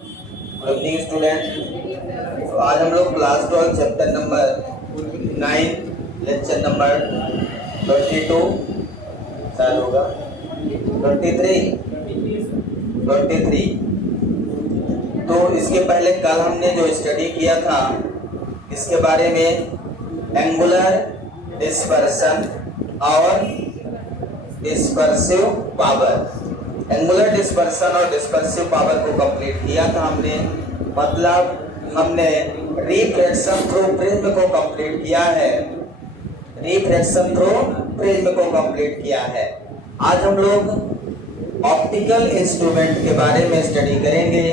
Good evening student. तो आज हम लोग class 12 chapter number 9 lecture number 22 शायद होगा 23। तो इसके पहले कल हमने जो स्टडी किया था इसके बारे में एंगुलर डिस्पर्सन और डिस्पर्सिव पावर, एंगुलर डिस्पर्सन और डिस्पर्सिव पावर को कंप्लीट किया था हमने। मतलब हमने रिफ्रैक्शन थ्रू प्रिज्म को कंप्लीट किया है, रिफ्रैक्शन थ्रू प्रिज्म को कंप्लीट किया है। आज हम लोग ऑप्टिकल इंस्ट्रूमेंट के बारे में स्टडी करेंगे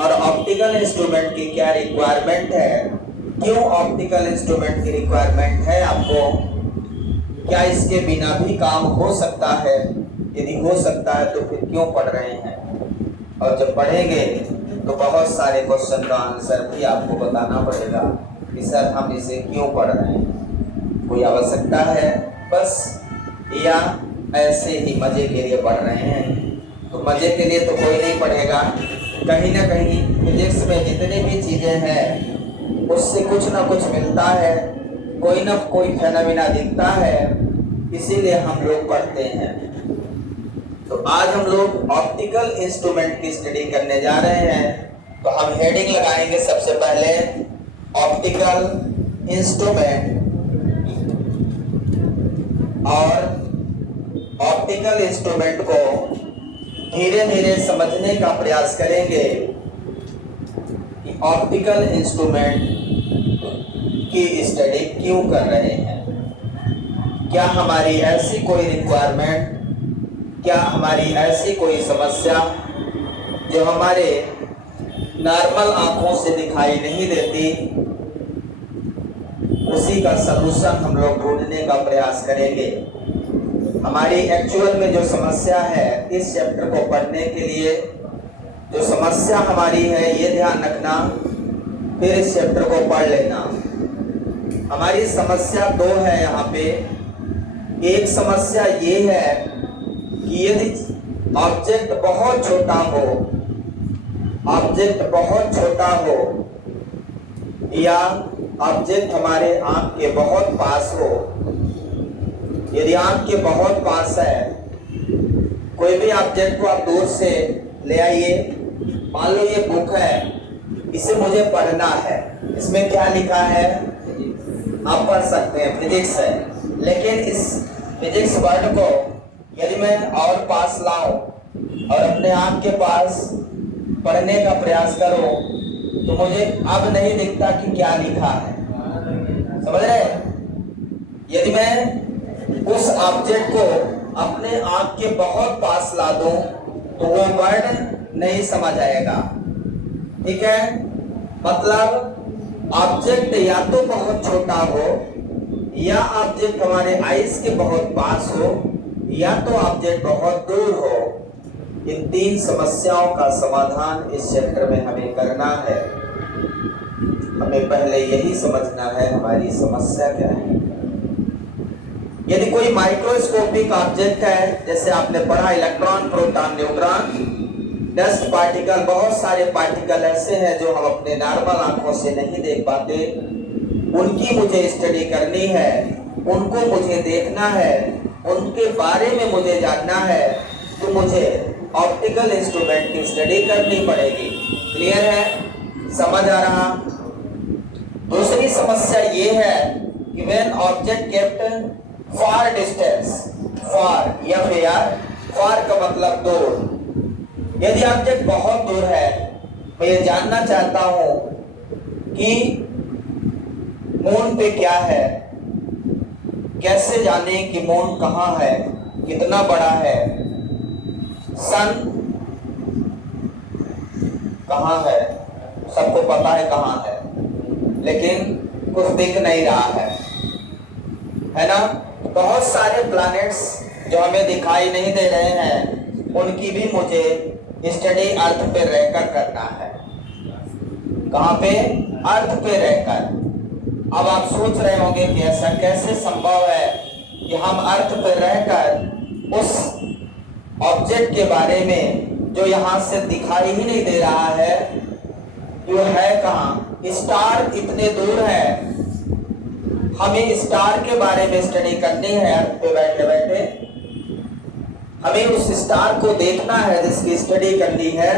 और ऑप्टिकल इंस्ट्रूमेंट की क्या रिक्वायरमेंट है, क्यों ऑप्टिकल इंस्ट्रूमेंट की रिक्वायरमेंट है आपको, क्या इसके बिना भी काम हो सकता है, यदि हो सकता है तो फिर क्यों पढ़ रहे हैं, और जब पढ़ेंगे तो बहुत सारे क्वेश्चन का आंसर भी आपको बताना पड़ेगा कि सर हम इसे क्यों पढ़ रहे हैं, कोई आवश्यकता है बस, या ऐसे ही मजे के लिए पढ़ रहे हैं। तो मजे के लिए तो कोई नहीं पढ़ेगा, कहीं ना कहीं फिजिक्स में जितनी भी चीज़ें हैं उससे कुछ ना कुछ मिलता है, कोई ना कोई फेनोमेना दिखता है, इसीलिए हम लोग पढ़ते हैं। तो आज हम लोग ऑप्टिकल इंस्ट्रूमेंट की स्टडी करने जा रहे हैं। तो हम हेडिंग लगाएंगे सबसे पहले ऑप्टिकल इंस्ट्रूमेंट, और ऑप्टिकल इंस्ट्रूमेंट को धीरे धीरे समझने का प्रयास करेंगे कि ऑप्टिकल इंस्ट्रूमेंट की स्टडी क्यों कर रहे हैं, क्या हमारी ऐसी कोई रिक्वायरमेंट, क्या हमारी ऐसी कोई समस्या जो हमारे नॉर्मल आंखों से दिखाई नहीं देती, उसी का सलूशन हम लोग ढूंढने का प्रयास करेंगे। हमारी एक्चुअल में जो समस्या है, इस चैप्टर को पढ़ने के लिए जो समस्या हमारी है ये ध्यान रखना, फिर इस चैप्टर को पढ़ लेना। हमारी समस्या दो है यहाँ पे। एक समस्या ये है कि यदि ऑब्जेक्ट बहुत छोटा हो, ऑब्जेक्ट बहुत छोटा हो, या ऑब्जेक्ट हमारे आंख के बहुत पास हो, यदि आंख के बहुत पास है, कोई भी ऑब्जेक्ट को आप दूर से ले आइए, मान लो ये बुक है, इसे मुझे पढ़ना है, इसमें क्या लिखा है आप पढ़ सकते हैं, फिजिक्स है, लेकिन इस फिजिक्स वर्ड को यदि मैं और पास लाऊं और अपने आंख के पास पढ़ने का प्रयास करूं तो मुझे अब नहीं दिखता कि क्या लिखा है, समझ रहे हैं? यदि मैं उस ऑब्जेक्ट को अपने आंख के बहुत पास ला दूं तो वो वर्ड नहीं समझ आएगा, ठीक है? मतलब ऑब्जेक्ट या तो बहुत छोटा हो, या ऑब्जेक्ट हमारे आईज के बहुत पास हो, या तो ऑब्जेक्ट बहुत दूर हो। इन तीन समस्याओं का समाधान इस चैप्टर में हमें करना है। हमें पहले यही समझना है हमारी समस्या क्या है। यदि कोई माइक्रोस्कोपिक ऑब्जेक्ट है, जैसे आपने पढ़ा electron, proton, neutron, dust particle, बहुत सारे पार्टिकल ऐसे हैं जो हम अपने नॉर्मल आंखों से नहीं देख पाते, उनकी मुझे स्टडी करनी है, उनको मुझे देखना है, उनके बारे में मुझे जानना है, तो मुझे ऑप्टिकल इंस्ट्रूमेंट की स्टडी करनी पड़ेगी। क्लियर है? समझ आ रहा? दूसरी समस्या ये है कि when object kept far distance, far या फिर फार का मतलब दूर, यदि ऑब्जेक्ट बहुत दूर है, मैं ये जानना चाहता हूं कि मून पे क्या है, कैसे जाने कि मून कहाँ है, कितना बड़ा है, सन कहाँ है, सबको पता है कहाँ है, लेकिन कुछ दिख नहीं रहा है ना? बहुत सारे प्लैनेट्स जो हमें दिखाई नहीं दे रहे हैं, उनकी भी मुझे स्टडी अर्थ पे रहकर करना है। कहाँ पे? अर्थ पे रहकर। अब आप सोच रहे होंगे कि ऐसा कैसे संभव है कि हम अर्थ पर रहकर उस ऑब्जेक्ट के बारे में जो यहाँ से दिखाई ही नहीं दे रहा है जो है कहाँ, स्टार इतने दूर है, हमें स्टार के बारे में स्टडी करनी है। अर्थ पे बैठे बैठे हमें उस स्टार को देखना है जिसकी स्टडी करनी है,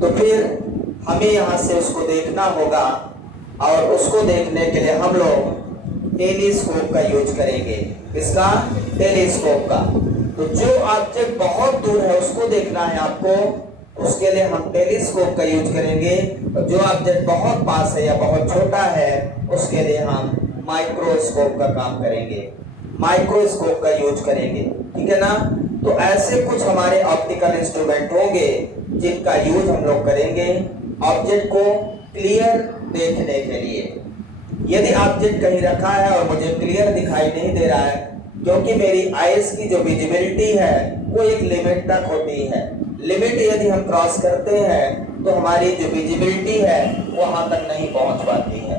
तो फिर हमें यहाँ से उसको देखना होगा और उसको देखने के लिए हम लोग टेलीस्कोप का यूज करेंगे। किसका? टेलीस्कोप का। तो जो ऑब्जेक्ट बहुत दूर है उसको देखना है आपको, उसके लिए हम टेलीस्कोप का यूज करेंगे। और जो ऑब्जेक्ट बहुत पास है या बहुत छोटा है उसके लिए हम माइक्रोस्कोप का काम करेंगे, माइक्रोस्कोप का यूज करेंगे। ठीक है ना? तो ऐसे कुछ हमारे ऑप्टिकल इंस्ट्रूमेंट होंगे जिनका यूज हम लोग करेंगे ऑब्जेक्ट को क्लियर देखने के लिए। यदि ऑब्जेक्ट कहीं रखा है और मुझे क्लियर दिखाई नहीं दे रहा है, क्योंकि मेरी आईज की जो विजिबिलिटी है वो एक लिमिट तक होती है। लिमिट यदि हम क्रॉस करते हैं तो हमारी जो विजिबिलिटी है वहां तक नहीं पहुंच पाती है।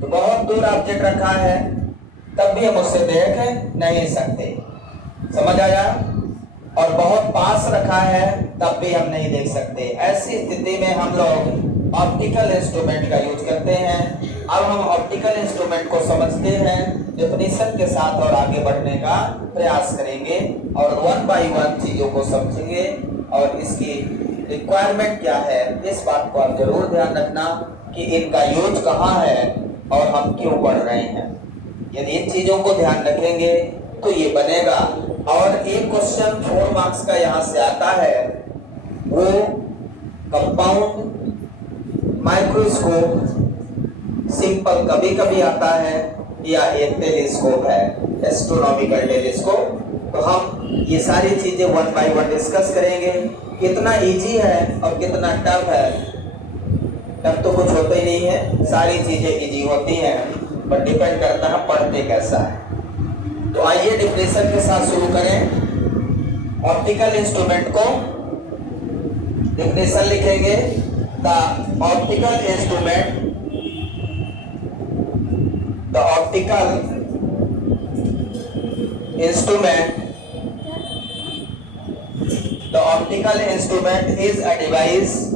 तो बहुत दूर ऑब्जेक्ट रखा है तब भी हम उससे देख नहीं सकते, समझ आया? और बहुत पास रखा है तब भी हम नहीं देख सकते। ऐसी स्थिति में हम लोग ऑप्टिकल इंस्ट्रूमेंट का यूज करते हैं। अब हम ऑप्टिकल इंस्ट्रूमेंट को समझते हैं, डेफिनेशन के साथ और आगे बढ़ने का प्रयास करेंगे और वन बाय वन चीजों को समझेंगे और इसकी रिक्वायरमेंट क्या है इस बात को आप जरूर ध्यान रखना कि इनका यूज कहाँ है और हम क्यों पढ़ रहे हैं। यदि इन चीजों को ध्यान रखेंगे तो ये बनेगा। और एक क्वेश्चन 4 मार्क्स का यहाँ से आता है, वो कंपाउंड माइक्रोस्कोप सिंपल कभी कभी आता है या एक टेलीस्कोप है, एस्ट्रोनॉमिकल टेलीस्कोप। तो हम ये सारी चीजें वन बाय वन डिस्कस करेंगे। कितना इजी है और कितना टफ है, टफ तो कुछ होता ही नहीं है, सारी चीजें इजी होती हैं, पर डिपेंड करता है पढ़ते कैसा है। तो आइए डिफिनेशन के साथ शुरू करें। ऑप्टिकल इंस्ट्रूमेंट को डिफिनेशन लिखेंगे, the optical instrument, the optical instrument is a device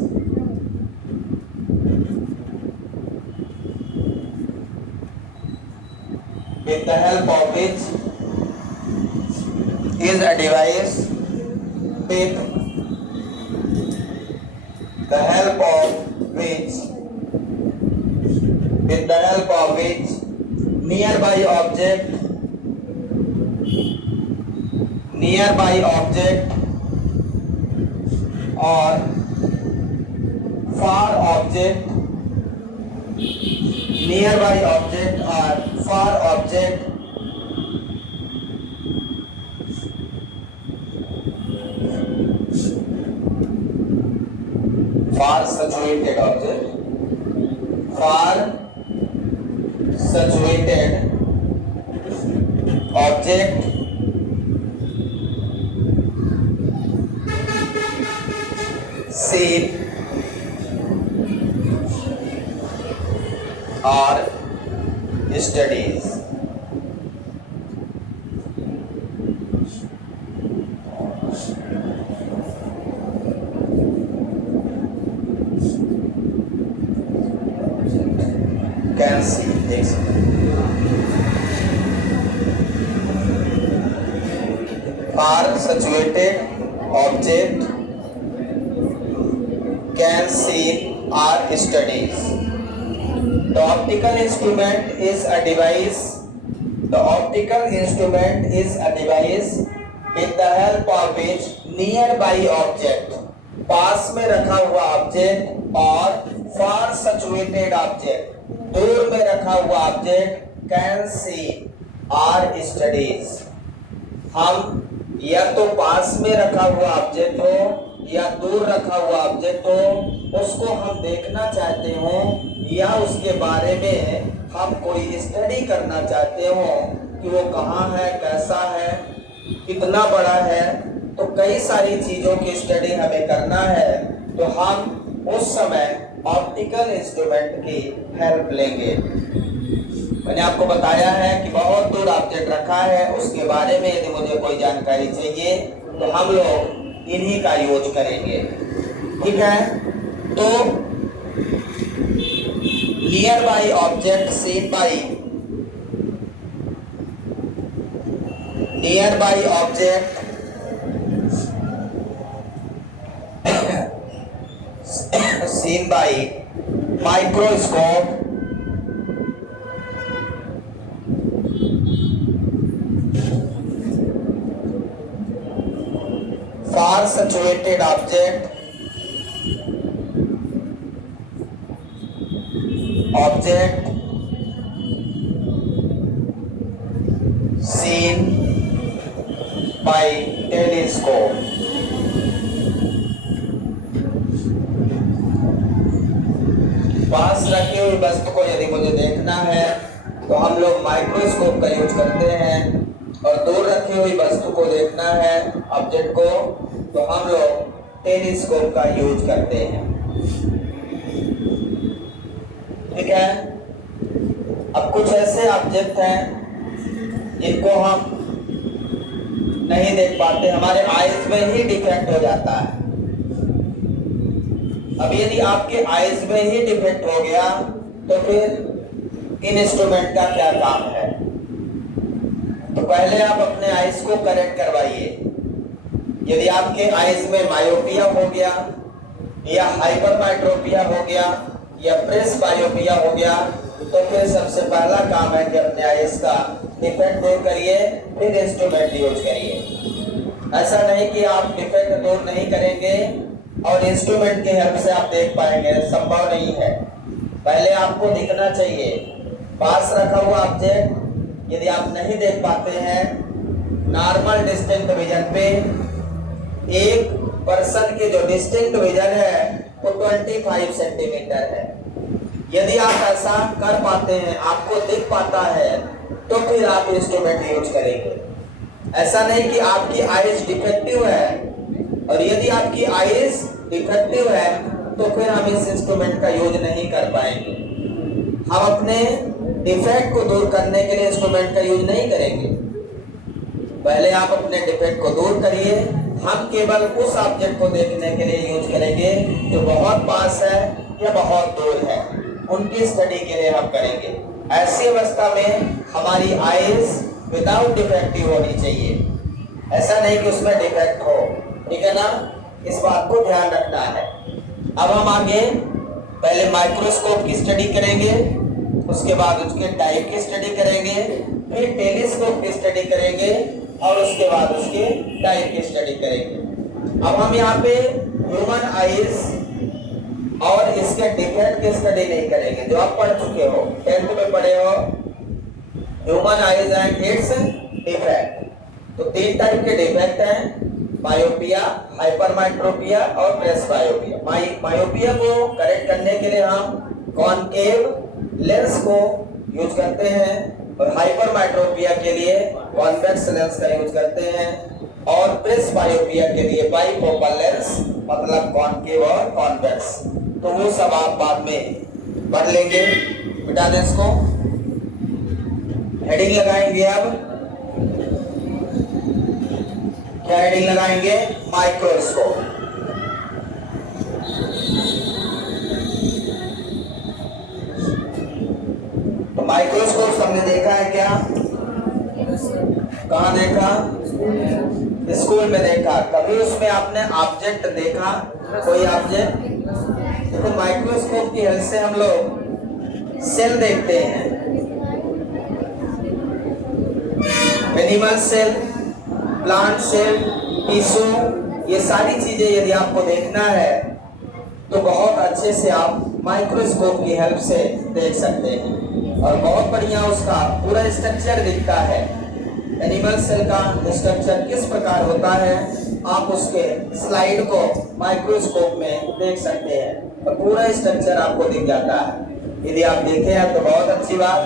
with the help of which nearby object or far object far situated object seen or studies। can see, देख सकते far situated object can see or studies। The optical instrument is a device with the help of which nearby object, पास में रखा हुआ object, और far situated object, दूर में रखा हुआ object, can see or studies। हम या तो पास में रखा हुआ ऑब्जेक्ट हो या दूर रखा हुआ ऑब्जेक्ट हो, उसको हम देखना चाहते हो या उसके बारे में हम कोई स्टडी करना चाहते हो कि वो कहाँ है, कैसा है, कितना बड़ा है, तो कई सारी चीजों की स्टडी हमें करना है, तो हम उस समय ऑप्टिकल इंस्ट्रूमेंट की हेल्प लेंगे। मैंने आपको बताया है कि बहुत दूर ऑब्जेक्ट रखा है, उसके बारे में यदि मुझे कोई जानकारी चाहिए तो हम लोग इन्हीं का यूज करेंगे। ठीक है, तो near by object scene by near by object seen by microscope far situated object seen by telescope। पास रखी हुई वस्तु को यदि मुझे देखना है तो हम लोग माइक्रोस्कोप का यूज करते हैं, और दूर रखी हुई वस्तु को देखना है ऑब्जेक्ट को तो हम लोग टेलीस्कोप का यूज करते हैं। ठीक है। अब कुछ ऐसे ऑब्जेक्ट हैं जिनको हम नहीं देख पाते, हमारे आईज में ही डिफेक्ट हो जाता है। अब यदि आपके आईज में ही डिफेक्ट हो गया तो फिर इन इंस्ट्रूमेंट का क्या काम है? तो पहले आप अपने आईज को करेक्ट करवाइए। यदि आपके आईज में मायोपिया हो गया या हाइपरमेट्रोपिया हो गया या प्रेस बायोपिया हो गया तो फिर सबसे पहला काम है कि अपने आईज का डिफेक्ट दूर करिए, फिर इंस्ट्रूमेंट यूज करिए। ऐसा नहीं कि आप डिफेक्ट दूर नहीं करेंगे और इंस्ट्रूमेंट की हेल्प से आप देख पाएंगे, संभव नहीं है। पहले आपको दिखना चाहिए। पास रखा हुआ ऑब्जेक्ट यदि आप नहीं देख पाते हैं, नॉर्मल डिस्टिंक्ट विजन पे एक पर्सन की जो डिस्टिंक्ट विजन है वो 25 सेंटीमीटर है। यदि आप ऐसा कर पाते हैं, आपको दिख पाता है, तो फिर आप इंस्ट्रूमेंट यूज करेंगे। ऐसा नहीं कि आपकी आईज डिफेक्टिव है और यदि आपकी आईज डिफेक्टिव है तो फिर हम इस इंस्ट्रूमेंट का यूज नहीं कर पाएंगे। हम अपने डिफेक्ट को दूर करने के लिए इंस्ट्रूमेंट का यूज नहीं करेंगे। पहले आप अपने डिफेक्ट को दूर करिए। हम केवल उस ऑब्जेक्ट को देखने के लिए यूज करेंगे जो बहुत पास है या बहुत दूर है, उनकी स्टडी के लिए हम करेंगे। ऐसी अवस्था में हमारी आईज विदाउट डिफेक्टिव होनी चाहिए, ऐसा नहीं कि उसमें डिफेक्ट हो। ठीक है ना, इस बात को ध्यान रखना है। अब हम आगे पहले माइक्रोस्कोप की स्टडी करेंगे, उसके बाद उसके टाइप की स्टडी करेंगे, फिर टेलीस्कोप की स्टडी करेंगे और उसके बाद उसके टाइप की स्टडी करेंगे। अब हम यहाँ पे ह्यूमन आईज और इसके डिफेक्ट की स्टडी नहीं करेंगे, जो आप पढ़ चुके हो, 10th में पढ़े हो, human eyes and it's defect. तो 3 टाइप के डिफेक्ट हैं, मायोपिया, हाइपरमेट्रोपिया और प्रेस बायोपिया। मायोपिया को करेक्ट करने के लिए हम कॉनकेव लेंस को यूज करते हैं और हाइपरमेट्रोपिया के लिए कॉन्वेक्स लेंस का यूज करते हैं और प्रेस बायोपिया के लिए बाइफोकल लेंस, मतलब कॉनकेव और कॉन्वेक्स। तो वो सब आप बाद में पढ़ लेंगे। मिटा दें इसको, हेडिंग लगाएंगे। अब क्या हेडिंग लगाएंगे? माइक्रोस्कोप। तो माइक्रोस्कोप सबने देखा है क्या? कहाँ देखा? स्कूल में देखा। कभी उसमें आपने ऑब्जेक्ट देखा, कोई ऑब्जेक्ट? देखो माइक्रोस्कोप की हेल्प से हम लोग सेल देखते हैं, animal cell, plant cell, tissue, ये सारी चीजें यदि आपको देखना है तो बहुत अच्छे से आप माइक्रोस्कोप की हेल्प से देख सकते हैं और बहुत बढ़िया उसका पूरा स्ट्रक्चर दिखता है। एनिमल सेल का स्ट्रक्चर किस प्रकार होता है आप उसके स्लाइड को माइक्रोस्कोप में देख सकते हैं और पूरा स्ट्रक्चर आपको दिख जाता है। यदि आप देखे हैं तो बहुत अच्छी बात,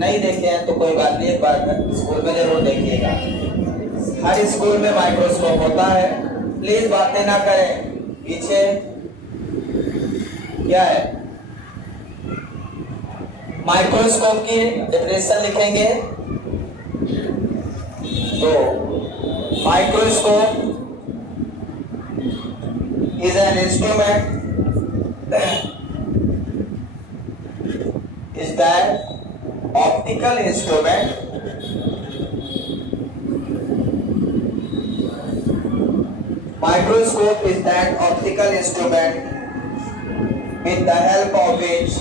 नहीं देखे हैं तो कोई बात नहीं, एक बार स्कूल में जरूर देखिएगा। हर स्कूल में माइक्रोस्कोप होता है। प्लीज बातें ना करें। पीछे क्या है? माइक्रोस्कोप की डेफिनेशन लिखेंगे तो microscope is an instrument is that optical instrument microscope is that optical instrument with the help of which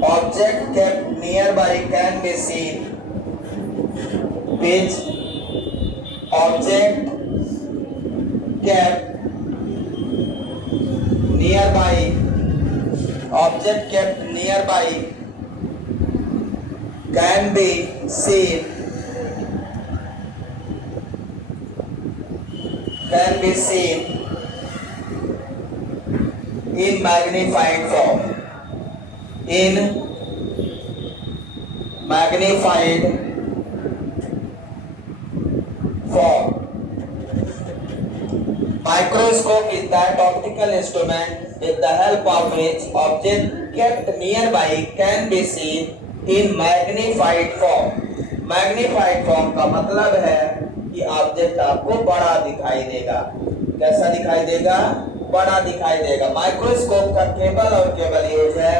object kept nearby can be seen, which object kept nearby can be seen in magnified form. Microscope is that optical instrument with the help of which object kept nearby can be seen in magnified form. Magnified form का मतलब है कि object आपको बड़ा दिखाई देगा। कैसा दिखाई देगा? बड़ा दिखाई देगा। माइक्रोस्कोप का केवल और केवल यूज है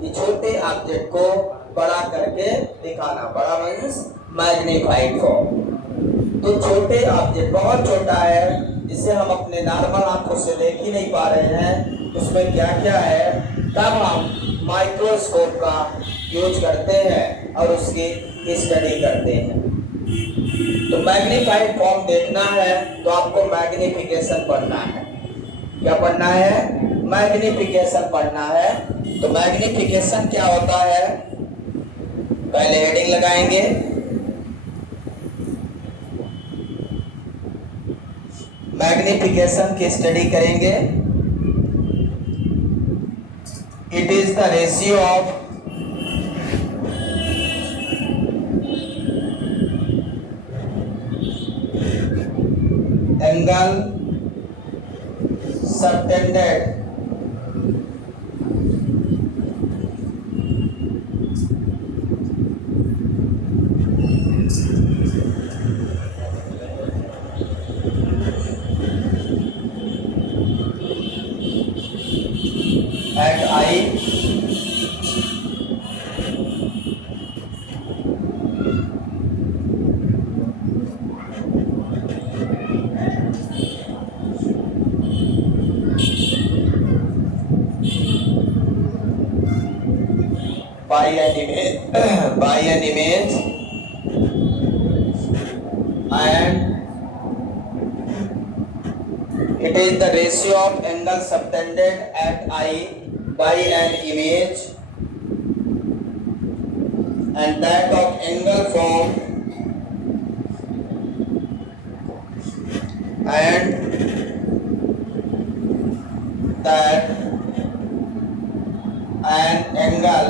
कि छोटे ऑब्जेक्ट को बड़ा करके दिखाना। बड़ा मीन्स मैग्नीफाइड फॉर्म। तो छोटे ऑब्जेक्ट बहुत छोटा है जिसे हम अपने नॉर्मल आंखों से देख ही नहीं पा रहे हैं, उसमें क्या क्या है, तब हम माइक्रोस्कोप का यूज करते हैं और उसकी स्टडी करते हैं। तो मैग्नीफाइड फॉर्म देखना है तो आपको मैग्निफिकेशन पढ़ना है। क्या पढ़ना है? मैग्निफिकेशन पढ़ना है। तो मैग्निफिकेशन क्या होता है? पहले हेडिंग लगाएंगे, मैग्निफिकेशन की स्टडी करेंगे। It is the ratio of angle subtended at eye by an image and it is the ratio of angle subtended at eye by an image and that of angle formed and that an angle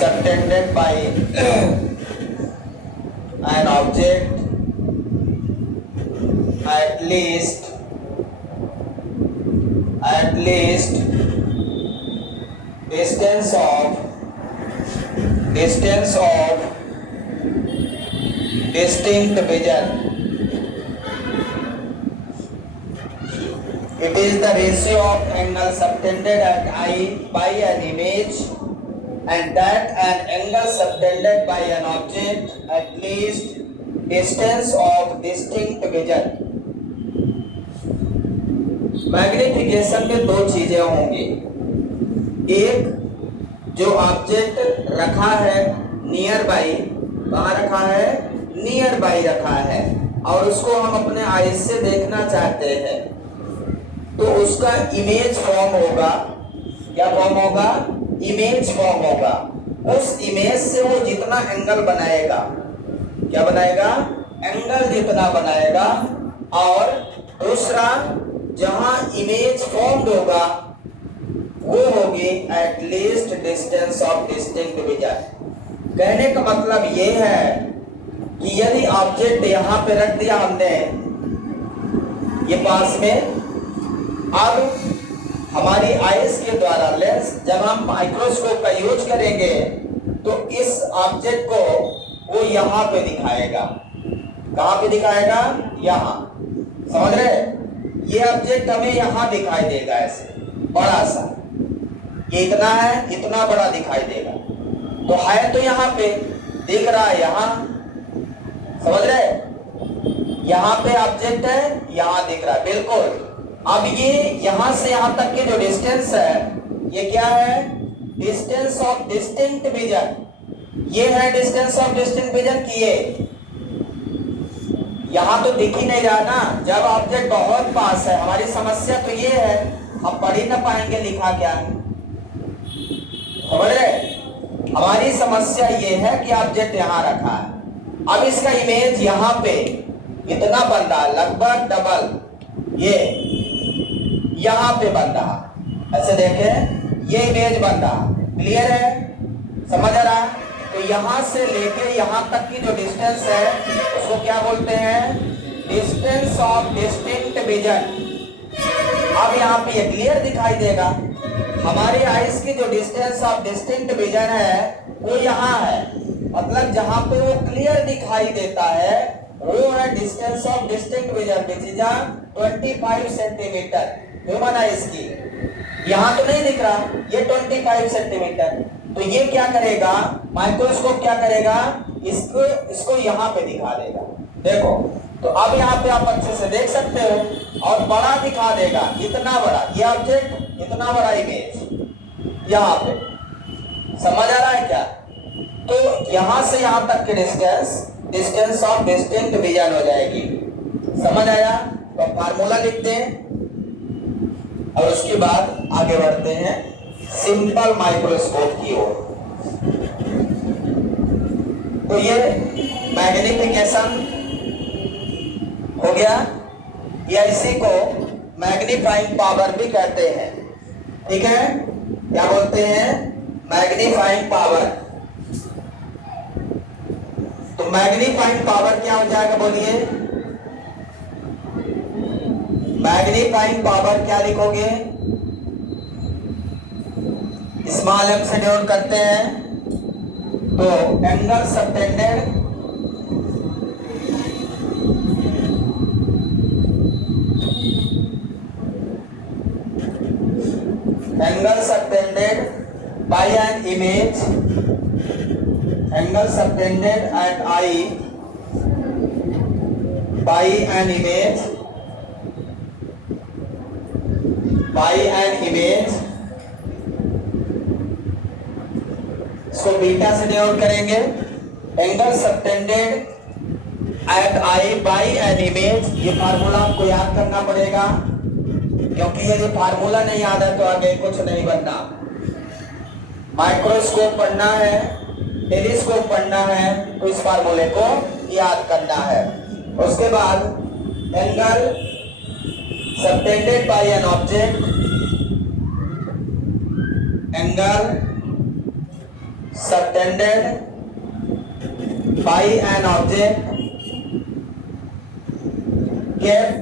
subtended by an object at least distance of distinct vision. It is the ratio of angle subtended at eye by an image and that an angle subtended by an object at least distance of distinct vision. Magnification में दो चीजें होंगी। एक, जो object रखा है near by, कहाँ रखा है? नियर बाई रखा है और उसको हम अपने आईज से देखना चाहते हैं तो उसका इमेज फॉर्म होगा। क्या फॉर्म होगा? इमेज फॉर्म होगा। उस इमेज से वो जितना एंगल बनाएगा, क्या बनाएगा? एंगल जितना बनाएगा। और दूसरा, जहां इमेज फॉर्म्ड होगा वो होगी at least distance of distinct vision. कहने का मतलब ये है कि यदि ऑब्जेक्ट यहाँ पे रख दिया हमने ये पास में। अब हमारी आइस के द्वारा लेंस जब हम माइक्रोस्कोप का यूज करेंगे तो इस ऑब्जेक्ट को वो यहाँ पे दिखाएगा। कहाँ पे दिखाएगा? यहाँ। समझ रहे? ये ऑब्जेक्ट हमें यहाँ दिखाई देगा, ऐसे बड़ा सा। ये इतना है, इतना बड़ा दिखाई देगा। तो है तो यहाँ पे दिख रहा है, यहाँ। समझ रहे? यहाँ पे ऑब्जेक्ट है, यहाँ दिख रहा है, बिल्कुल। अब ये यहाँ से यहाँ तक की जो डिस्टेंस है, ये क्या है? Distance of distinct vision. ये है डिस्टेंस ऑफ डिस्टिंक्ट विजन की। ये यहाँ तो दिख ही नहीं रहा ना, जब ऑब्जेक्ट बहुत पास है। हमारी समस्या तो ये है, हम पढ़ ही ना पाएंगे लिखा क्या है। समझ रहे? हमारी समस्या ये है कि ऑब्जेक्ट यहाँ रखा है। अब इसका इमेज यहाँ पे इतना बन रहा है, लगभग डबल ये यहाँ पे बन रहा। ऐसे देखें, ये इमेज बन रहा। क्लियर है? समझ आ रहा? तो यहाँ से लेके यहाँ तक की जो डिस्टेंस है उसको क्या बोलते हैं? Distance of distinct vision. अब यहाँ पे ये क्लियर दिखाई देगा। हमारी आइस की जो डिस्टेंस ऑफ डिस्टिंक्ट विजन है वो यहाँ है, मतलब जहाँ पे वो क्लियर दिखाई देता है वो है distance of distinct vision, which is 25 centimetre human ice की। यहाँ तो नहीं दिख रहा, ये 25 सेंटीमीटर। तो ये क्या करेगा? माइक्रोस्कोप क्या करेगा? इसको यहाँ पे दिखा देगा। देखो, तो अब यहाँ पे आप अच्छे से देख सकते हो, और बड़ा दिखा देगा, इतना बड़ा ये ऑब्जेक्ट, इतना बड़ा इमेज यहाँ पे। समझ आ रहा है क्या? तो यहाँ से यहाँ तक की डिस्टेंस ऑफ डिस्टिंक्ट विजन हो जाएगी। समझ आया? तो फार्मूला लिखते हैं और उसके बाद आगे बढ़ते हैं सिंपल माइक्रोस्कोप की ओर। तो ये मैग्निफिकेशन हो गया, या इसी को मैग्नीफाइंग पावर भी कहते हैं। ठीक है? क्या बोलते हैं? Magnifying power. तो मैग्नीफाइंग पावर क्या हो जाएगा? बोलिए। मैग्नीफाइंग पावर क्या लिखोगे? स्मॉल एम से डिनोट करते हैं, तो angle subtended by an image, angle subtended at eye by an image इसको बीटा से डिनोट करेंगे। Angle subtended at eye by an image, ये फार्मूला आपको याद करना पड़ेगा, क्योंकि यदि फार्मूला नहीं याद है तो आगे कुछ नहीं बनना। माइक्रोस्कोप पढ़ना है, टेलीस्कोप पढ़ना है, तो इस फार्मूले को याद करना है। उसके बाद angle subtended bye an object, angle subtended by an object kept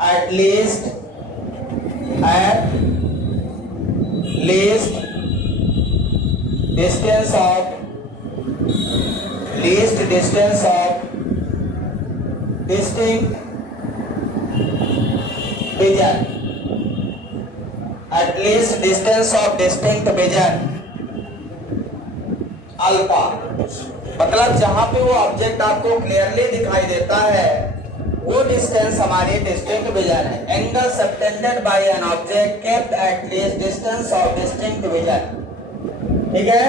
at least distance of distinct vision, at least distance of distinct vision alpha. मतलब जहां पे वो ऑब्जेक्ट आपको क्लियरली दिखाई देता है वो डिस्टेंस हमारी डिस्टिंक्ट विजन है। Angle subtended bye an object kept at least distance of distinct vision. ठीक है?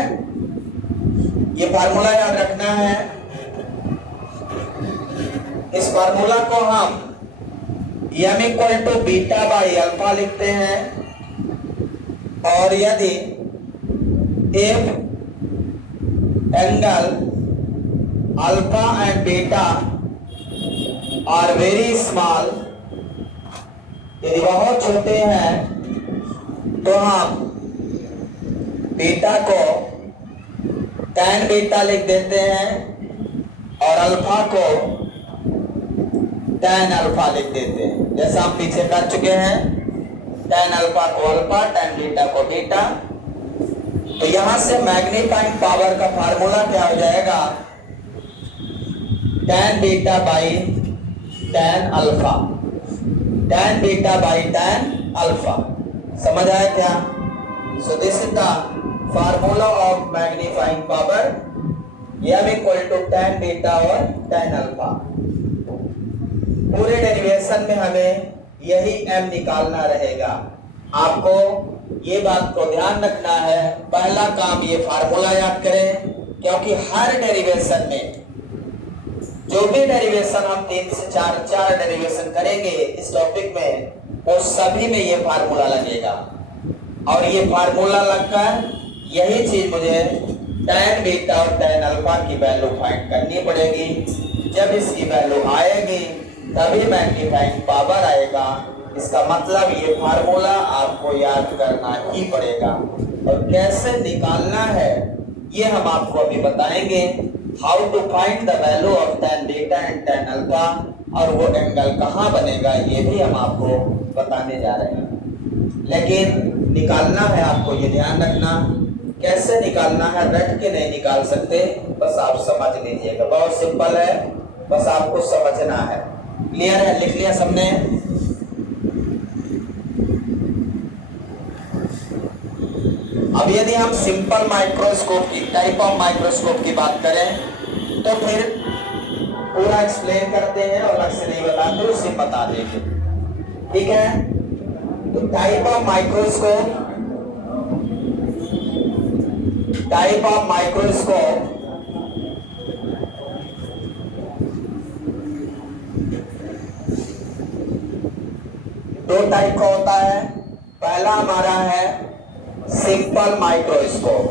ये फार्मूला याद रखना है। इस फार्मूला को हम m equal to beta by alpha लिखते हैं, और यदि if angle alpha and beta are very small, यदि बहुत छोटे हैं तो हम बीटा को tan बीटा लिख देते हैं और अल्फा को tan अल्फा लिख देते हैं, जैसा हम पीछे कर चुके हैं। tan अल्फा को अल्फा, tan बीटा को बीटा। तो यहां से मैग्नीफाइंग पावर का फार्मूला क्या हो जाएगा, tan beta by tan alpha, tan beta by tan alpha. समझ आया क्या? So this is the formula of magnifying power, m equal to tan beta और tan अल्फा। पूरे डेरिवेशन में हमें यही m निकालना रहेगा। आपको ये बात को ध्यान रखना है, पहला काम ये फार्मूला याद करें, क्योंकि हर डेरिवेशन में, जो भी डेरिवेशन हम 3 से 4 डेरिवेशन करेंगे इस टॉपिक में, वो सभी में ये फार्मूला लगेगा। और ये फार्मूला लगकर यही चीज मुझे tan बीटा और tan अल्फा की वैल्यू फाइंड करनी पड़ेगी। जब इसकी वैल्यू आएगी तभी मैग्नीफाइंग पावर आएगा। इसका मतलब ये फार्मूला आपको याद करना ही पड़ेगा। और कैसे निकालना है ये हम आपको अभी बताएंगे। How to find the value of tan beta and tan alpha, और वो एंगल कहाँ बनेगा ये भी हम आपको बताने जा रहे हैं। लेकिन निकालना है, आपको ये ध्यान रखना। कैसे निकालना है, रट के नहीं निकाल सकते, बस आप समझ लीजिएगा। बहुत सिंपल है, बस आपको समझना है। क्लियर है? लिख लिया सबने? अब यदि हम सिंपल माइक्रोस्कोप की, टाइप ऑफ माइक्रोस्कोप की बात करें तो फिर पूरा एक्सप्लेन करते हैं और अलग से नहीं बताते, उसे बता देंगे। ठीक है? तो type of microscope, type of microscope दो टाइप का होता है। पहला हमारा है सिंपल माइक्रोस्कोप,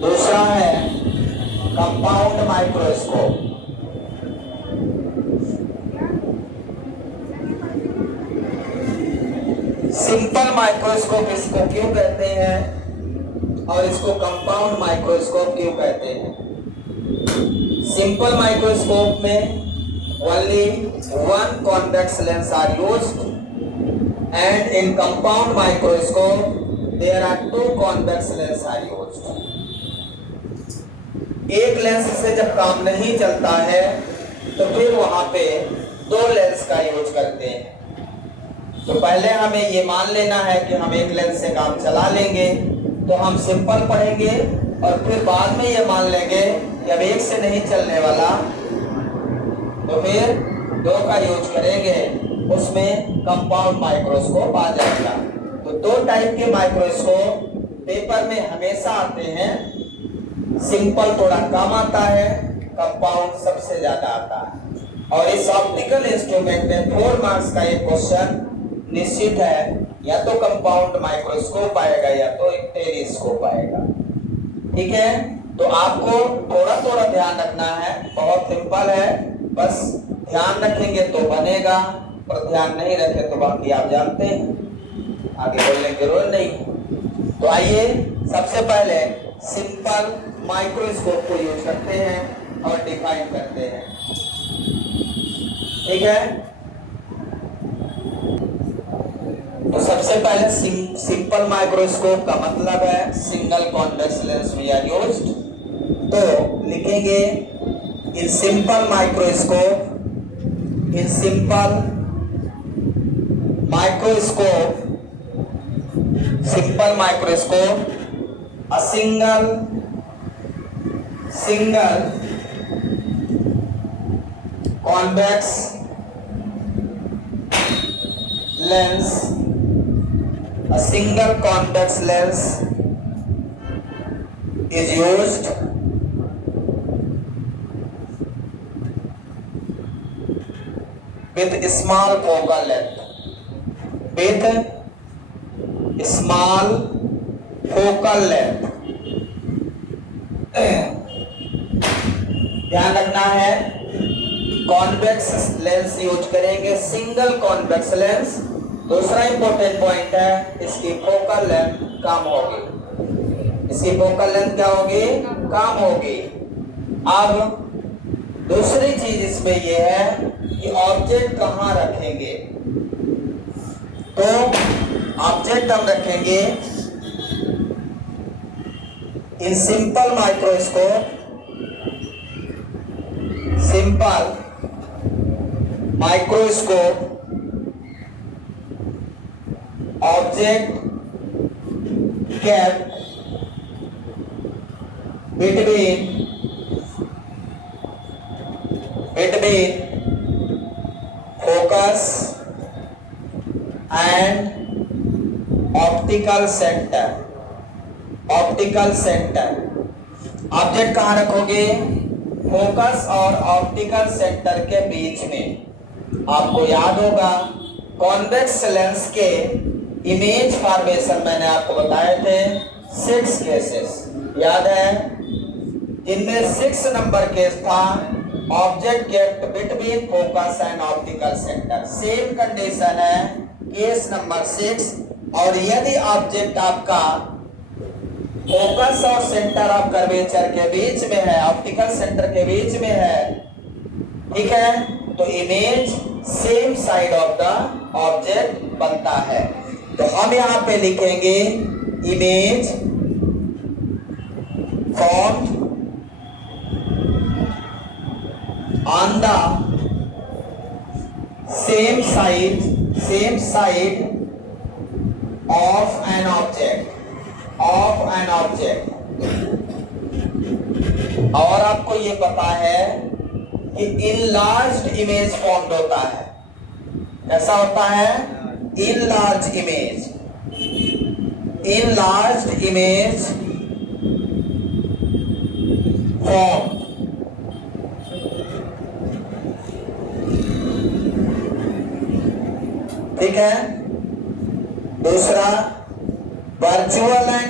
दूसरा है कंपाउंड माइक्रोस्कोप। सिंपल माइक्रोस्कोप इसको क्यों कहते हैं और इसको कंपाउंड माइक्रोस्कोप क्यों कहते हैं? सिंपल माइक्रोस्कोप में only one convex lens are used, and in compound microscope there are two convex lens are used. एक लेंस से जब काम नहीं चलता है तो फिर वहां पे दो लेंस का यूज करते हैं। तो पहले हमें ये मान लेना है कि हम एक लेंस से काम चला लेंगे तो हम सिंपल पढ़ेंगे, और फिर बाद में ये मान लेंगे कि अब एक से नहीं चलने वाला तो फिर दो का यूज करेंगे, उसमें कंपाउंड माइक्रोस्कोप आ जाएगा। तो दो टाइप के माइक्रोस्कोप पेपर में हमेशा आते हैं। सिंपल थोड़ा कम आता है, कंपाउंड सबसे ज्यादा आता है। और इस ऑप्टिकल इंस्ट्रूमेंट में 4 मार्क्स का एक क्वेश्चन निश्चित है, या तो कंपाउंड माइक्रोस्कोप आएगा या तो एक टेलीस्कोप आएगा। ठीक है? तो आपको थोड़ा थोड़ा ध्यान रखना है, बहुत सिंपल है, बस ध्यान रखेंगे तो बनेगा, और ध्यान नहीं रखे तो बाकी आप जानते हैं, आगे बोलने की जरूरत नहीं। तो आइए सबसे पहले सिंपल माइक्रोस्कोप को यूज करते हैं और डिफाइन करते हैं। ठीक है? तो सबसे पहले सिंपल माइक्रोस्कोप का मतलब है single convex lens we are used. तो लिखेंगे in simple microscope, in simple microscope, simple microscope, a single convex lens, a single convex lens is used with small focal length, with small focal length। ध्यान रखना है, convex lens use करेंगे, single convex lens. दूसरा important point है, इसकी focal length कम होगी। इसकी focal length क्या होगी? कम होगी। अब दूसरी चीज इसमें यह है कि ऑब्जेक्ट कहाँ रखेंगे। तो ऑब्जेक्ट हम रखेंगे इन simple microscope, simple microscope object kept between focus and optical center। Optical centre object कहां रखोगे? फोकस और ऑप्टिकल सेंटर के बीच में। आपको याद होगा कॉन्वेक्स लेंस के इमेज फॉर्मेशन मैंने आपको बताए थे 6 केसेस, याद है? जिनमें 6 नंबर केस था object kept between focus and optical centre. Same condition है केस नंबर 6। और यदि ऑब्जेक्ट आपका फोकस और सेंटर ऑफ कर्वेचर के बीच में है, ऑप्टिकल सेंटर के बीच में है, ठीक है, तो image same side of the object बनता है। तो हम यहां पे लिखेंगे image formed on the same side of an object, और आपको ये पता है कि इनलार्ज्ड इमेज फॉर्म्ड होता है। कैसा होता है? Enlarged image form. ठीक है। दूसरा virtual and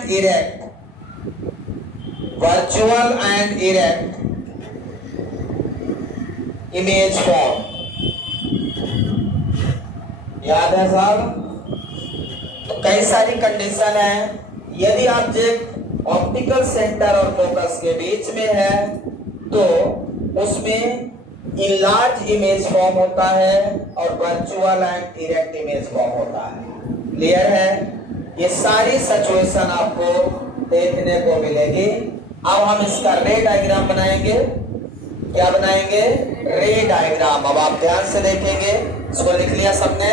erect image form. याद है साहब? तो कई सारी कंडीशन है। यदि ऑब्जेक्ट ऑप्टिकल सेंटर और फोकस के बीच में है तो उसमें इनलार्ज इमेज फॉर्म होता है और virtual and erect image form होता है। क्लियर है? ये सारी सिचुएशन आपको देखने को मिलेगी। अब हम इसका रे डायग्राम बनाएंगे। क्या बनाएंगे? रे डायग्राम। अब आप ध्यान से देखेंगे। इसको लिख लिया सबने?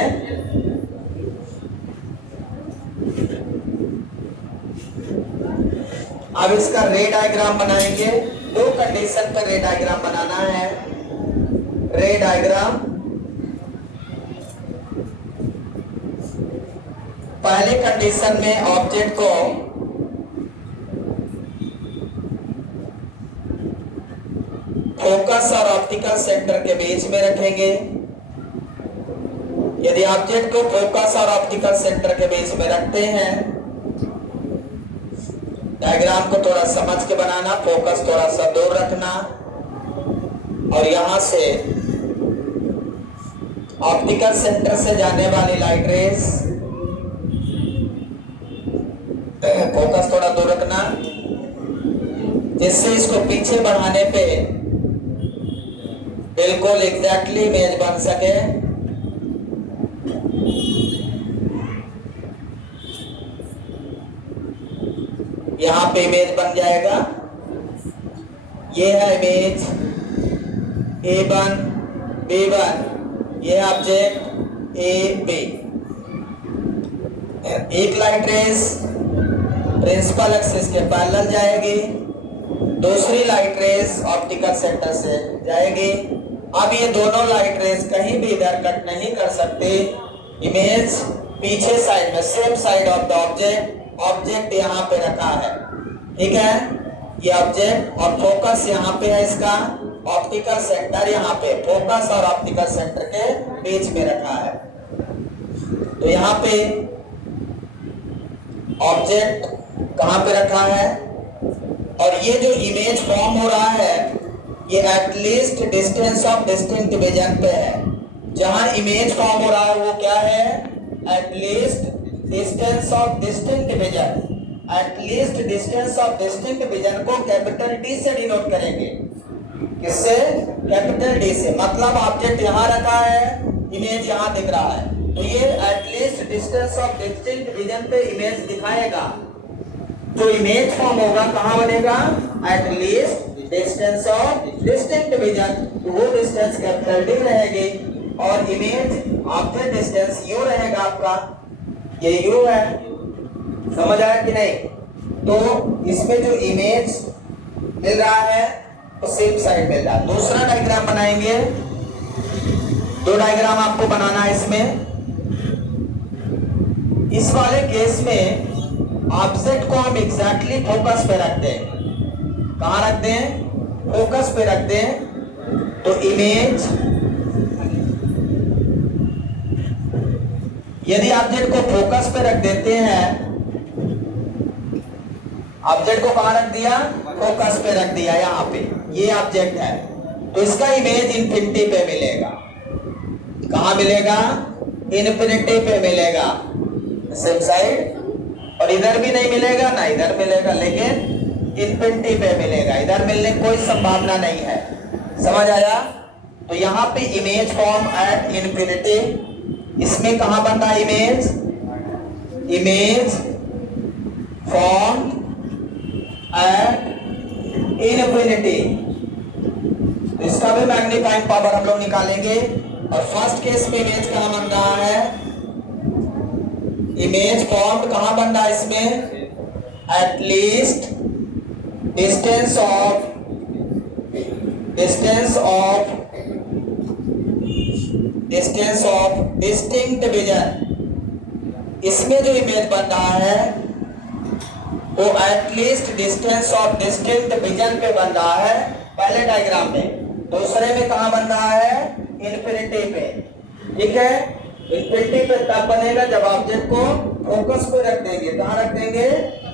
अब इसका रे डायग्राम बनाएंगे। 2 कंडीशन पर रे डायग्राम बनाना है। रे डायग्राम, पहले कंडीशन में ऑब्जेक्ट को फोकस और ऑप्टिकल सेंटर के बीच में रखेंगे। यदि ऑब्जेक्ट को फोकस और ऑप्टिकल सेंटर के बीच में रखते हैं, डायग्राम को थोड़ा समझ के बनाना, फोकस थोड़ा सा दूर रखना और यहां से ऑप्टिकल सेंटर से जाने वाली लाइट रेस, फोकस थोड़ा दूर रखना जिससे इसको पीछे बढ़ाने पे बिल्कुल एग्जैक्टली इमेज बन सके। यहां पे इमेज बन जाएगा। ये है इमेज A1 B1, ये ऑब्जेक्ट AB। एक लाइट रेस प्रिंसिपल एक्सिस के पैरेलल जाएगी, दूसरी लाइट रेस ऑप्टिकल सेंटर से जाएगी। अब ये दोनों लाइट रेस कहीं भी इधर कट नहीं कर सकती। इमेज पीछे साइड में, same side of the object यहाँ पे रखा है। ठीक है, ये ऑब्जेक्ट और फोकस यहाँ पे है, इसका ऑप्टिकल सेंटर यहाँ पे, फोकस और ऑप्टिकल सेंटर के बीच में रखा है। तो यहाँ पे ऑब्जेक्ट कहाँ पे रखा है और ये जो इमेज फॉर्म हो रहा है ये at least distance of distinct vision पे है। जहां इमेज फॉर्म हो रहा है वो क्या है? At least distance of distinct vision. At least distance of distinct vision को कैपिटल D से डिनोट करेंगे। किससे? कैपिटल डी से। मतलब ऑब्जेक्ट यहां रखा है, इमेज यहां दिख रहा है, तो ये at least distance of distinct vision पे इमेज दिखाएगा। जो इमेज फॉर्म होगा कहां बनेगा? At least distance of distinct vision, तो वो डिस्टेंस कैपिटल डी रहेगी और इमेज ऑब्जेक्ट डिस्टेंस यू रहेगा आपका, ये यू है। समझ आया कि नहीं? तो इसमें जो इमेज मिल रहा है तो सेम साइड मिल रहा है। दूसरा डायग्राम बनाएंगे, दो डायग्राम आपको बनाना है इसमें। इस वाले केस में ऑब्जेक्ट को हम एग्जैक्टली फोकस पे रखते हैं। कहां रखते हैं? फोकस पे रखते हैं। तो इमेज, यदि ऑब्जेक्ट को फोकस पे रख देते हैं, ऑब्जेक्ट को कहां रख दिया? फोकस पे रख दिया, यहां पे ये ऑब्जेक्ट है, तो इसका इमेज इंफिनिटी पे मिलेगा। कहां मिलेगा? इंफिनिटी पे मिलेगा, सेम साइड। और इधर भी नहीं मिलेगा ना इधर मिलेगा, लेकिन इंफिनिटी पे मिलेगा, इधर मिलने की कोई संभावना नहीं है। समझ आया? तो यहां पे इमेज फॉर्म एट इंफिनिटी, इसमें कहां बन रहा है image? Image form at infinity. तो इसका भी मैग्नीफाइंग पावर हम लोग निकालेंगे। और फर्स्ट केस में इमेज कहां बन रहा है? इमेज फॉर्म कहां बन रहा है इसमें? At least distance of distinct vision. इसमें जो इमेज बन रहा है वो at least distance of distinct vision पे बन रहा है पहले डायग्राम में। दूसरे में कहां बन रहा है? इंफिनिटी पे। ठीक है, इंफिनिटी पे तब बनेगा जब ऑब्जेक्ट को फोकस पे रख देंगे। कहां रख देंगे?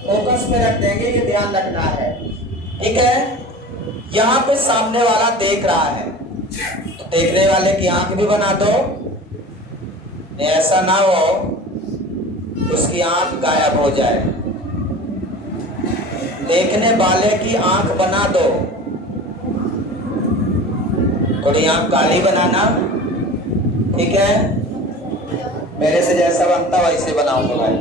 फोकस पे रख देंगे, ये ध्यान रखना है। ठीक है, यहां पे सामने वाला देख रहा है, तो देखने वाले की आंख भी बना दो। ऐसा ना हो उसकी आंख गायब हो जाए। देखने वाले की आंख बना दो, थोड़ी आंख काली बनाना। ठीक है, मेरे से जैसा बनता वैसे बनाऊंगा भाई।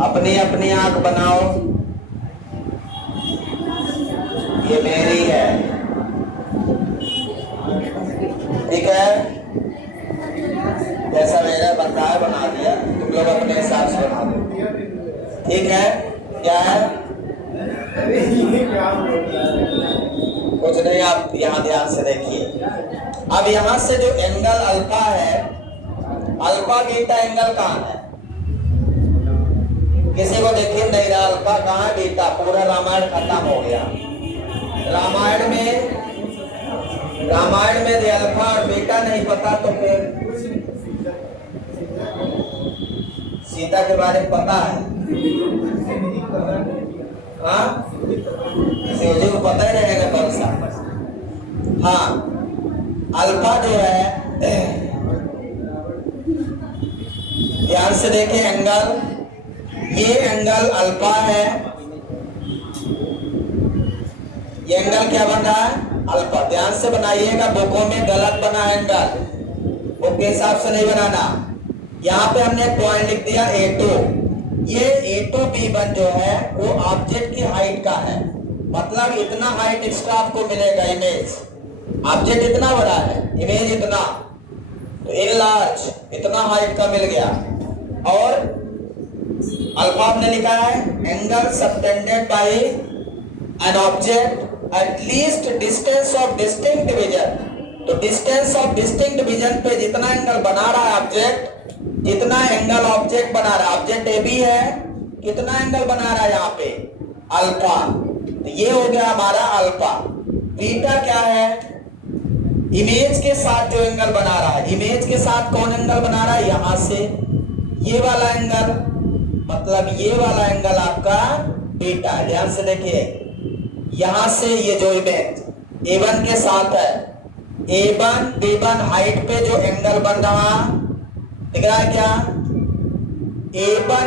अपनी अपनी आंख बनाओ, ये मेरी है। ठीक है, जैसा मेरा बनता है बना दिया, तुम लोग अपने हिसाब से बना दो। ठीक है, क्या है? कुछ नहीं, आप यहाँ ध्यान से देखिए। अब यहाँ से जो एंगल अल्फा है, अल्फा बीटा एंगल कहाँ है? किसी को देखिए नहीं रहा अल्फा कहाँ है, बीटा। पूरा रामायण खत्म हो गया। रामायण में यदि अल्फा और बीटा नहीं पता तो फिर सीता के बारे में पता है? हाँ, शिवजी को पता ही रहेगा बरसा। हाँ, अल्फा जो है, ध्यान से देखें एंगल, ये एंगल अल्फा है, ये एंगल क्या बन रहा है? अल्फा। ध्यान से बनाइएगा, बुकों में गलत बना एंगल, बुक के हिसाब से नहीं बनाना। यहाँ पे हमने पॉइंट लिख दिया A2। ये A2 B1 जो है वो ऑब्जेक्ट की हाइट का है, मतलब इतना हाइट एक्स्ट्रा आपको मिलेगा। इमेज ऑब्जेक्ट इतना बड़ा है, इमेज इतना, तो इन लार्ज इतना हाइट का मिल गया। और अल्फा हमने लिखा है angle subtended bye an object at least distance of distinct vision. तो डिस्टेंस ऑफ डिस्टिंक्ट विजन पे जितना एंगल बना रहा है ऑब्जेक्ट, जितना एंगल ऑब्जेक्ट बना रहा है, ऑब्जेक्ट ए बी है, कितना एंगल बना रहा है यहाँ पे? अल्फा। तो ये हो गया हमारा अल्फा। बीटा क्या है? इमेज के साथ जो एंगल बना रहा है, इमेज के साथ कौन एंगल बना रहा है? यहां से ये वाला एंगल, मतलब ये वाला एंगल आपका बीटा। ध्यान से देखिए, यहां से ये जो इमेज A1 के साथ है, A1 B1 हाइट पे जो एंगल बन रहा दिख रहा है क्या? A1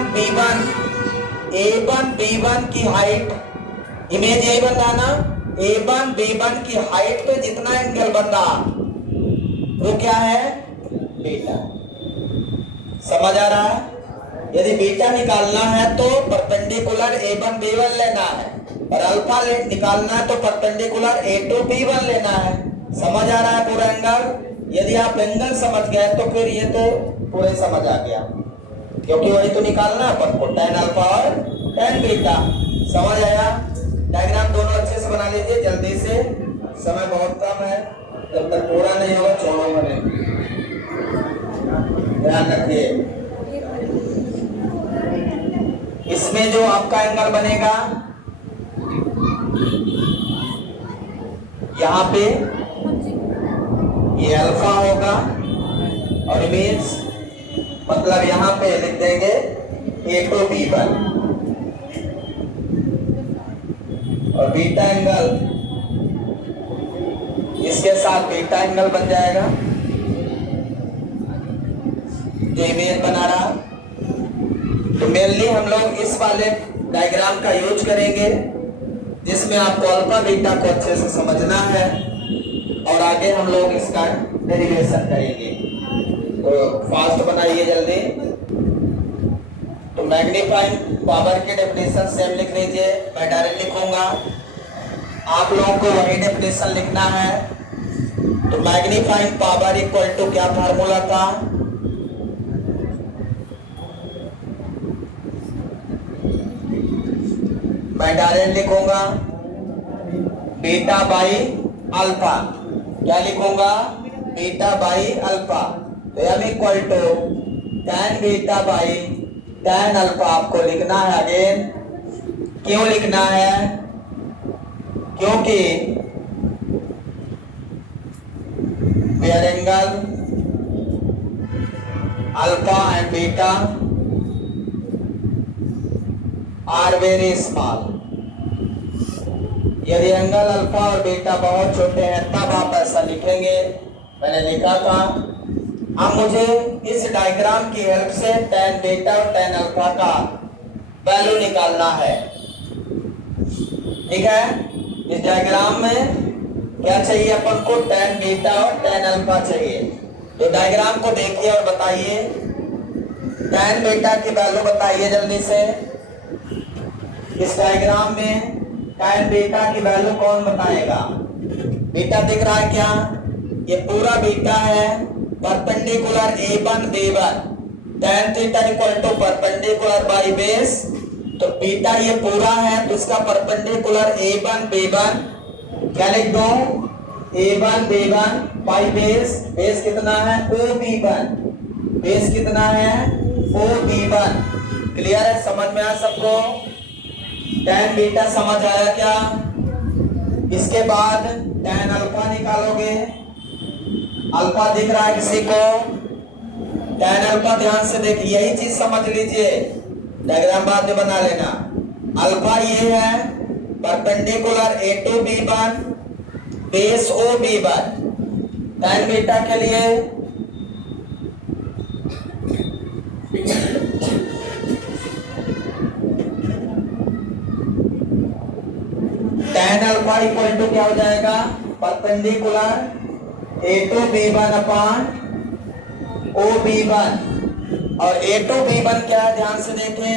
B1 की हाइट इमेज यही बन रहा ना, A1 B1 की हाइट पे जितना एंगल बन रहा वो क्या है, बीटा। समझ आ रहा है? यदि बीटा निकालना है तो परपेंडिकुलर A1 B1 लेना है, और अल्फा निकालना है तो परपेंडिकुलर A2 B1 लेना है। समझ आ रहा है पूरा एंगल? यदि आप एंगल समझ गए तो फिर ये तो पूरे समझ आ गया, क्योंकि वही तो निकालना है अपन को, tan अल्फा और tan बीटा। समझ आया? डायग्राम दोनों अच्छे से बना लीजिए जल्दी से, समय बहुत कम है, जब तक पूरा नहीं होगा छोड़ो मत, ध्यान रखिए। इसमें जो आपका एंगल बनेगा यहाँ पे ये अल्फा होगा, और इमेज मतलब यहाँ पे लिख देंगे A2 B1, और बीटा एंगल इसके साथ बीटा एंगल बन जाएगा जो इमेज बना रहा। तो मेनली हम लोग इस वाले डायग्राम का यूज करेंगे जिसमें आपको अल्फा बीटा को अच्छे से समझना है, और आगे हम लोग इसका डेरिवेशन करेंगे। तो फास्ट बनाइए जल्दी। तो मैग्नीफाइंग पावर के डेफिनेशन सेम लिख लीजिए, मैं डायरेक्ट लिखूंगा, आप लोगों को वही डेफिनेशन लिखना है। तो मैग्नीफाइंग पावर इक्वल टू क्या फार्मूला था, मैं डायरेक्ट लिखूंगा बीटा बाई अल्फा। क्या लिखूंगा, बीटा बाई अल्फा। तो m equal to tan beta by tan alpha आपको लिखना है। अगेन क्यों लिखना है, क्योंकि where angle alpha and beta are very small. यदि एंगल अल्फा और बीटा बहुत छोटे हैं तब आप ऐसा लिखेंगे, मैंने लिखा था। अब मुझे इस डायग्राम की हेल्प से tan बीटा और tan अल्फा का वैल्यू निकालना है। ठीक है, इस डायग्राम में क्या चाहिए अपन को, tan बीटा और tan अल्फा चाहिए। तो डायग्राम को देखिए और बताइए, tan बीटा की वैल्यू बताइए जल्दी से। इस डायग्राम में tan बीटा की वैल्यू कौन बताएगा, बीटा दिख रहा है क्या, ये पूरा बीटा है, perpendicular A1 B1, tan theta equal to perpendicular by base. तो बीटा ये पूरा है तो इसका परपेंडिकुलर A1 B1 क्या लिख दो, A1 B1 by base. Base कितना है, OB1, बेस कितना है, OB1। क्लियर है, समझ में आया सबको? tan बीटा समझ आया क्या? इसके बाद tan अल्फा निकालोगे, अल्फा दिख रहा है किसी को, tan अल्फा ध्यान से देखिए, यही चीज समझ लीजिए, डायग्राम बाद में बना लेना। अल्फा ये है perpendicular A2 B1 base OB1। tan beta के लिए tan अल्फा इक्वल टू क्या हो जाएगा, परपेंडिकुलर A2 B1 अपान OB1। और A2 B1 क्या है, ध्यान से देखें,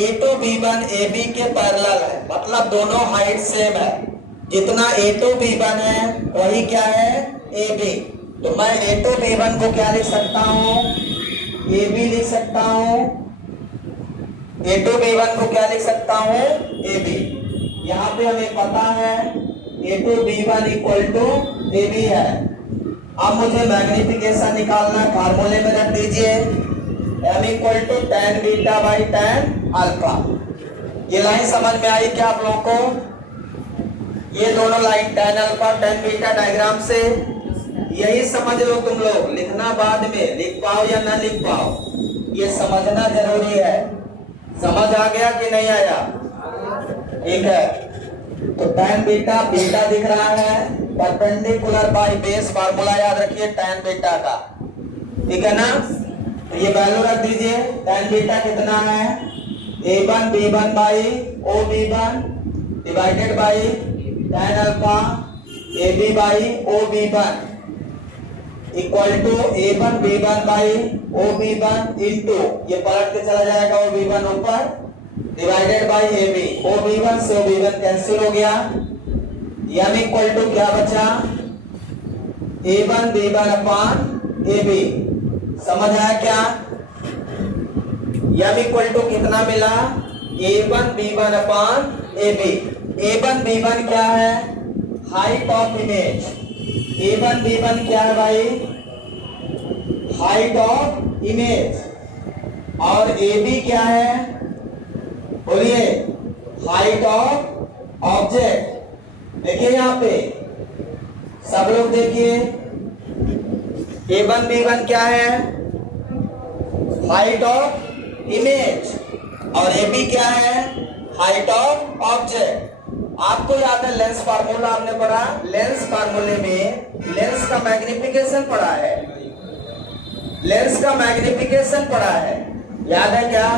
A2 B1 AB के पैरेलल है, मतलब दोनों हाइट सेम है। जितना A2 B1 है वही क्या है, AB। तो मैं A2 B1 को क्या लिख सकता हूँ, AB लिख सकता हूँ। A2 B1 को क्या लिख सकता हूँ, AB। यहाँ पे हमें पता है A2 B1 equal to AB है। अब मुझे मैग्निफिकेशन निकालना है, फार्मूले में रख दीजिए, m equal to tan beta by tan alpha. ये लाइन समझ में आई क्या आप लोगों को? ये दोनों line tan alpha tan beta diagram से यही समझ लो तुम लोग, लिखना बाद में, लिख पाओ या ना लिख पाओ, ये समझना जरूरी है। समझ आ गया कि नहीं आया? ठीक है, तो tan बीटा, बीटा दिख रहा है परपेंडिकुलर बाई बेस, फार्मूला याद रखिए tan बीटा का, ठीक है ना? तो ये वैल्यू रख दीजिए, tan बीटा कितना है, A1 B1 by OB1 divided by tan alpha AB by OB1 equal to A1 B1 by OB1 into ये पलट के चला जाएगा OB1 ऊपर डिवाइडेड बाई AB OB1 से OB1 कैंसिल हो गया m इक्वल टू क्या बचा A1 B1 अपान AB समझ आया क्या m इक्वल टू कितना मिला A1 B1 अपान AB A1 B1 क्या है height of image A1 B1 क्या है भाई हाइट ऑफ इमेज और AB क्या है बोलिए हाइट ऑफ ऑब्जेक्ट देखिए यहां पे सब लोग देखिए A1 B1 क्या है हाइट ऑफ इमेज और AB क्या है हाइट ऑफ ऑब्जेक्ट आपको याद है लेंस फार्मूला आपने पढ़ा लेंस फार्मूले में लेंस का मैग्निफिकेशन पढ़ा है लेंस का मैग्निफिकेशन पढ़ा है याद है क्या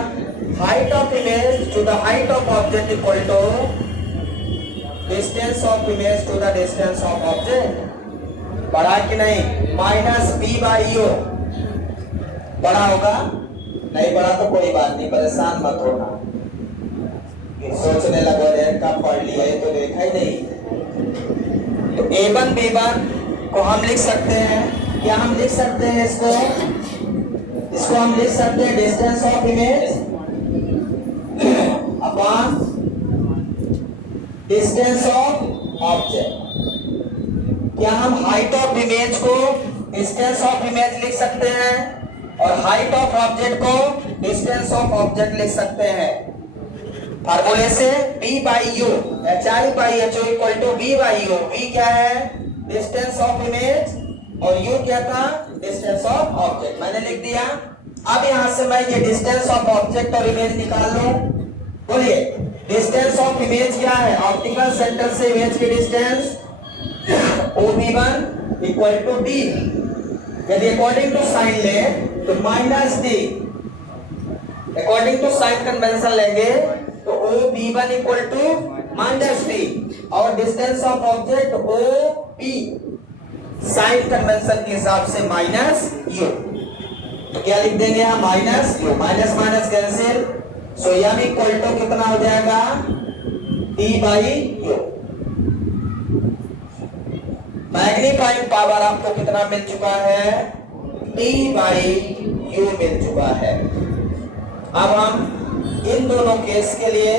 height of image to the height of object equal to distance of image to the distance of object पढ़ा कि नहीं माइनस बी बाई ओ पढ़ा होगा नहीं पढ़ा तो कोई बात नहीं परेशान मत होना सोचने लगो रे कब पढ़ लिया ये तो देखा ही नहीं तो A1 B1 को हम लिख सकते हैं क्या हम लिख सकते हैं इसको हम लिख सकते हैं distance of image upon distance of object क्या हम हाइट ऑफ इमेज को डिस्टेंस ऑफ इमेज लिख सकते हैं और हाइट ऑफ ऑब्जेक्ट को डिस्टेंस ऑफ ऑब्जेक्ट लिख सकते हैं फार्मूले से b by u hi by ho equal to b by u b क्या है डिस्टेंस ऑफ इमेज और u क्या था डिस्टेंस ऑफ ऑब्जेक्ट मैंने लिख दिया अब यहां से मैं ये डिस्टेंस ऑफ ऑब्जेक्ट और इमेज निकाल लूं बोलिए डिस्टेंस ऑफ इमेज क्या है ऑप्टिकल सेंटर से इमेज की distance OB1 equal to d यदि अकॉर्डिंग टू साइन ले तो minus d according to sign convention लेंगे तो OB1 equal to minus d और distance of object OP sign convention के हिसाब से माइनस u तो क्या लिख देंगे हम minus u minus minus cancel so m equal to कितना हो जाएगा d by u magnifying power आपको कितना मिल चुका है d बाई u मिल चुका है अब हम इन दोनों केस के लिए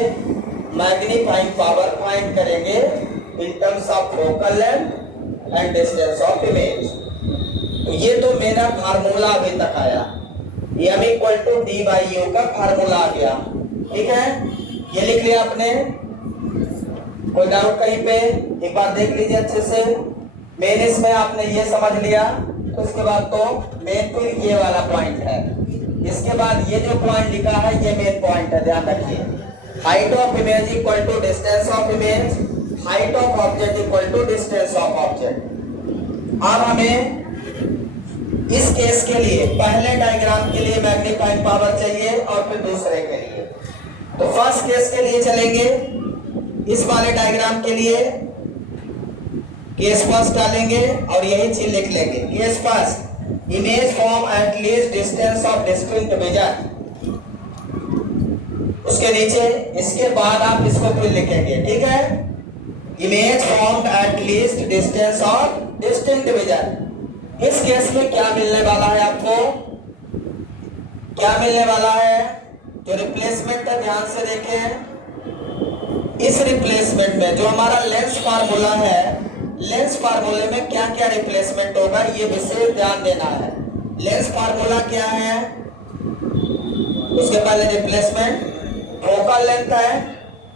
मैग्नीफाइंग पावर फाइंड करेंगे in terms of focal length and distance of image तो ये तो मेरा फार्मूला अभी तक आया m equal to d by u का फार्मूला आ गया ठीक है ये लिख लिया आपने कोई डाउट कहीं पे एक बार देख लीजिए अच्छे से मेन इसमें आपने ये समझ लिया तो उसके बाद तो मेन तो ये वाला पॉइंट है इसके बाद ये जो पॉइंट लिखा है ये मेन पॉइंट है ध्यान रखिए height of image equal to distance of image height of object equal to distance of object अब हमें इस केस के लिए पहले डायग्राम के लिए मैग्नीफाइंग पावर चाहिए और फिर दूसरे के लिए तो फर्स्ट केस के लिए चलेंगे इस वाले डायग्राम के लिए केस फर्स्ट डालेंगे और यही चीज लिख लेंगे case first image form at least distance of distinct vision उसके नीचे इसके बाद आप इसको फिर लिखेंगे ठीक है image form at least distance of distinct vision इस केस में क्या मिलने वाला है आपको क्या मिलने वाला है जो रिप्लेसमेंट है ध्यान से देखें इस रिप्लेसमेंट में जो हमारा लेंस फार्मूला है लेंस फार्मूले में क्या क्या रिप्लेसमेंट होगा ये विशेष ध्यान देना है लेंस फार्मूला क्या है उसके पहले रिप्लेसमेंट फोकल लेंथ है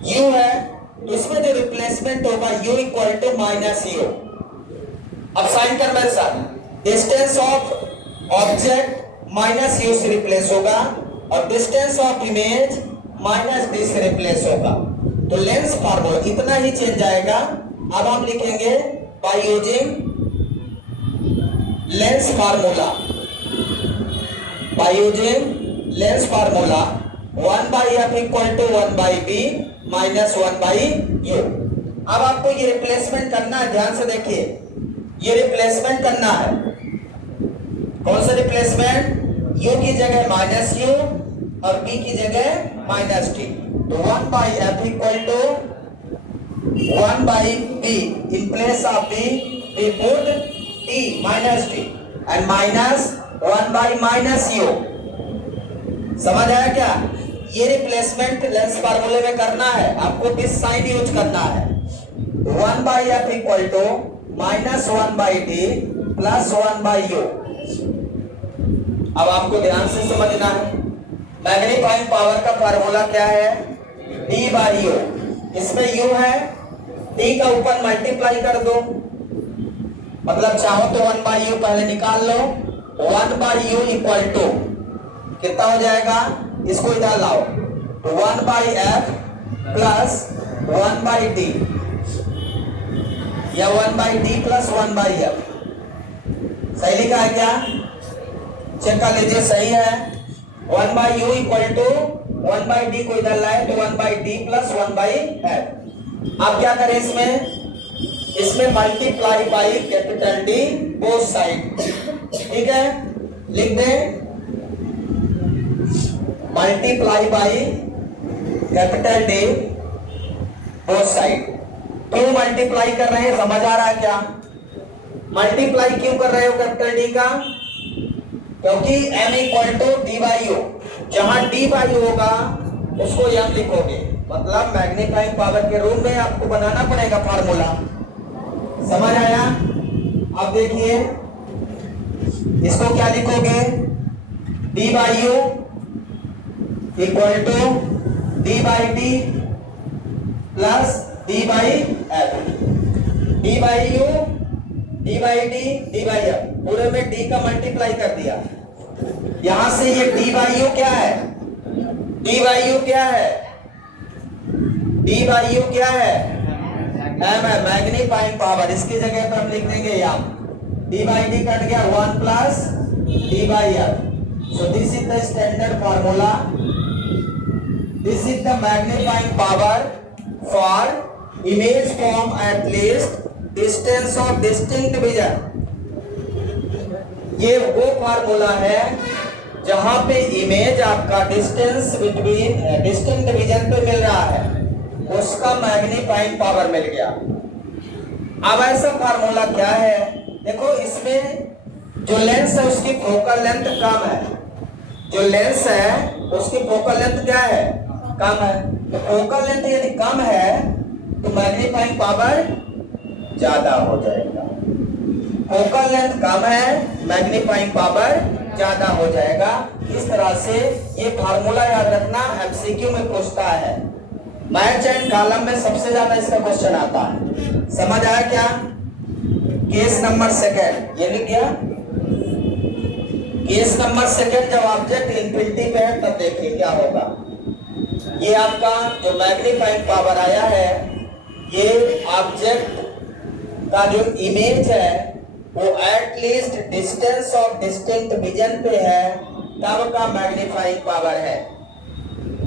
u है इसमें जो रिप्लेसमेंट होगा u equal to minus u अब sign convention distance of object minus u से रिप्लेस होगा और distance of image minus d से रिप्लेस होगा तो लेंस फार्मूला इतना ही चेंज आएगा अब हम लिखेंगे by using lens formula by using lens formula 1 by f equal to 1 by b minus 1 by u. अब आपको ये रिप्लेसमेंट करना है, ध्यान से देखिए, ये रिप्लेसमेंट करना है। कौन सा रिप्लेसमेंट? u की जगह माइनस यू और b की जगह माइनस टी। तो 1 by f equal to 1 by b, in place of b we put t minus t and minus 1 by minus u. समझ आया क्या? ये रिप्लेसमेंट लेंस फार्मूले में करना है, आपको दिस साइन यूज करना है। 1 by f equal to minus 1 by t plus 1 by u. अब आपको ध्यान से समझना है, मैग्नीफाइंग पावर का फार्मूला क्या है? d by you. इसमें u है, d का ऊपर मल्टीप्लाई कर दो, मतलब चाहो तो 1 बाई यू पहले निकाल लो। 1 बाई यू इक्वल टू कितना हो जाएगा? इसको इधर लाओ, तो 1 by F plus 1 by T, या 1 by t plus 1 by F. सही लिखा है क्या? चेक कर लीजिए, सही है। 1 by u equal to 1 by d को इधर लाए तो 1 by d plus 1 by f. अब क्या करें इसमें multiply by capital D both side. ठीक है, लिख दें multiply by capital D both side. क्यों मल्टीप्लाई कर रहे हैं, समझ आ रहा है क्या? मल्टीप्लाई क्यों कर रहे हो कैपिटल डी का? क्योंकि m equal to d by u, जहां d बाई यू होगा उसको m लिखोगे, मतलब मैग्नीफाइंग पावर के रूप में आपको बनाना पड़ेगा फार्मूला। समझ आया? अब देखिए इसको क्या लिखोगे? d by u equal to d by t plus d by f. d by u, d by t, d by f, पूरे में d का मल्टीप्लाई कर दिया। यहां से ये d बाई यू क्या है? d बाई यू क्या है? d बाई यू क्या है? m है, मैग्नीफाइंग पावर। इसकी जगह पर हम लिख देंगे यहाँ d बाई टी कट गया, 1 plus d by F. So this is the standard formula, this is the magnifying power for image from at least distance of distinct vision. ये वो फार्मूला है जहां पे इमेज आपका डिस्टेंस बिटवीन डिस्टिंक्ट विजन पे मिल रहा है, उसका मैग्नीफाइंग पावर मिल गया। अब ऐसा फार्मूला क्या है? देखो इसमें जो लेंस है उसकी फोकल लेंथ कम है, जो लेंस है उसकी फोकल लेंथ क्या है? कम है। तो फोकल लेंथ यदि कम है तो मैग्नीफाइंग पावर ज्यादा हो जाएगा। फोकल लेंथ कम है, मैग्नीफाइंग पावर ज्यादा हो जाएगा। इस तरह से ये फार्मूला याद रखना, एमसीक्यू में पूछता है। मैच एंड कॉलम में सबसे ज्यादा इसका क्वेश्चन आता है। समझ आया क्या? केस नंबर सेकंड, ये लिख गया। केस नंबर सेकंड, जब ऑब्जेक्ट इंफिनिटी पे है तब देखिए क्या होगा। ये आपका जो मैग्नीफाइंग पावर आया है, ये ऑब्जेक्ट का जो इमेज है वो at least distance of distinct vision पे है, तब का मैग्नीफाइंग पावर है।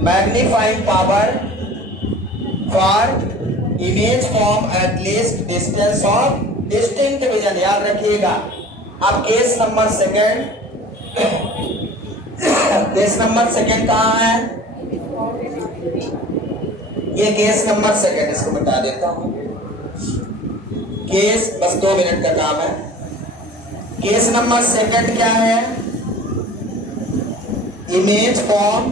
Magnifying power for image from at least distance of distinct vision, याद रखिएगा। अब case number second, case number second कहाँ है? ये केस नंबर सेकंड, इसको बता देता हूं। केस बस 2 मिनट का काम है। केस नंबर सेकंड क्या है? Image form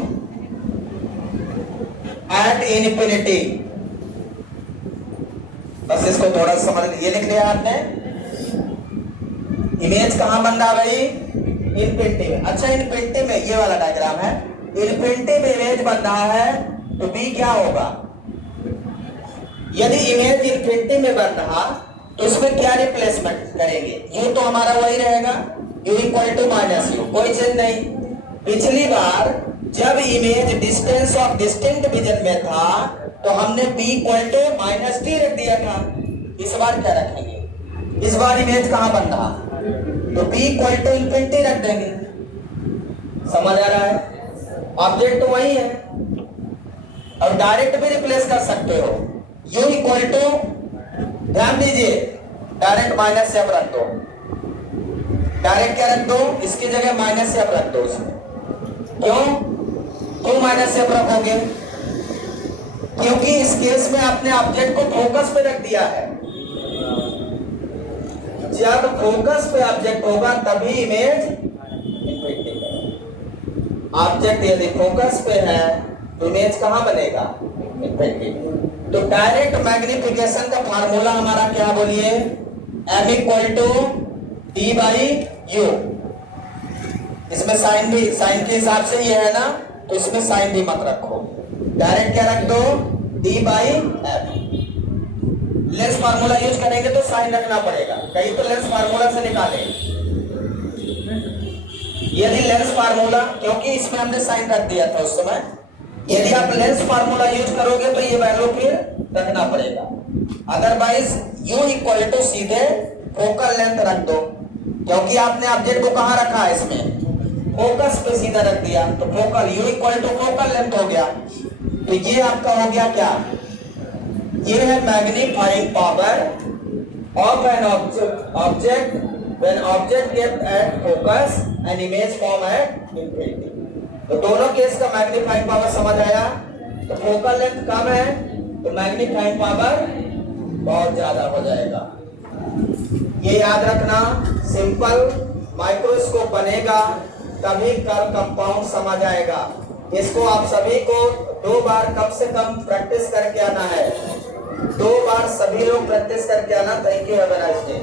at infinity. बस इसको थोड़ा समझ, ये लिख लिया आपने। इमेज कहां बन रहा भाई? इनफिनिटी में। अच्छा, इनफिनिटी में ये वाला डायग्राम है, इनफिनिटी में इमेज बन रहा है तो बी क्या होगा? यदि इमेज इनफिनिटी में बन रहा तो इसमें क्या रिप्लेसमेंट करेंगे? यू तो हमारा वही रहेगा, u equal to minus u, कोई चेंज नहीं। पिछली बार जब image distance of distinct vision में था तो हमने b equal to minus t रख दिया था। इस बार क्या रखेंगे? इस बार इमेज कहां बन रहा तो b इक्वल टू इनफिनिटी रख देंगे। समझ आ रहा है? ऑब्जेक्ट तो वही है, और डायरेक्ट भी रिप्लेस कर सकते हो। U इक्वल टू, ध्यान दीजिए, डायरेक्ट माइनस एफ रख दो। डायरेक्ट क्या रख दो, इसकी जगह माइनस एफ रख दो उसमें। क्यों माइनस एफ रखोगे? क्योंकि इस केस में आपने ऑब्जेक्ट को फोकस पे रख दिया है। जब फोकस पे ऑब्जेक्ट होगा तभी इमेज इन्फिनिटी है। ऑब्जेक्ट यदि फोकस पे है तो इमेज कहां बनेगा? इन्फिनिटी। तो डायरेक्ट मैग्निफिकेशन का फार्मूला हमारा क्या बोलिए? M equal to D by U। इसमें साइन भी, साइन के हिसाब से ये है ना, तो इसमें साइन भी मत रखो, डायरेक्ट क्या रख दो? D by F। Lens formula use करेंगे तो साइन रखना पड़ेगा, कहीं तो लेंस फार्मूला से निकालें। यदि लेंस फार्मूला, क्योंकि इसमें हमने साइन रख दिया था उस समय, यदि आप लेंस फार्मूला यूज करोगे तो ये वैल्यू फिर रखना पड़ेगा। अदरवाइज U इक्वल टू सीधे फोकल लेंथ रख दो, क्योंकि आपने ऑब्जेक्ट को कहां रखा है? इसमें फोकस पे सीधा रख दिया, तो focal U equal to focal length हो गया। तो ये आपका हो गया क्या? ये है magnifying power of an object when object kept at focus and image form at infinity. तो दोनों केस का मैग्नीफाइंग पावर समझ आया। तो फोकल लेंथ कम है तो मैग्नीफाइंग पावर बहुत ज्यादा हो जाएगा। ये याद रखना, सिंपल माइक्रोस्कोप बनेगा तभी कल कंपाउंड समझ आएगा। इसको आप सभी को 2 बार कम से कम प्रैक्टिस करके आना है। 2 बार सभी लोग प्रैक्टिस करके आना। Thank you, have a nice day.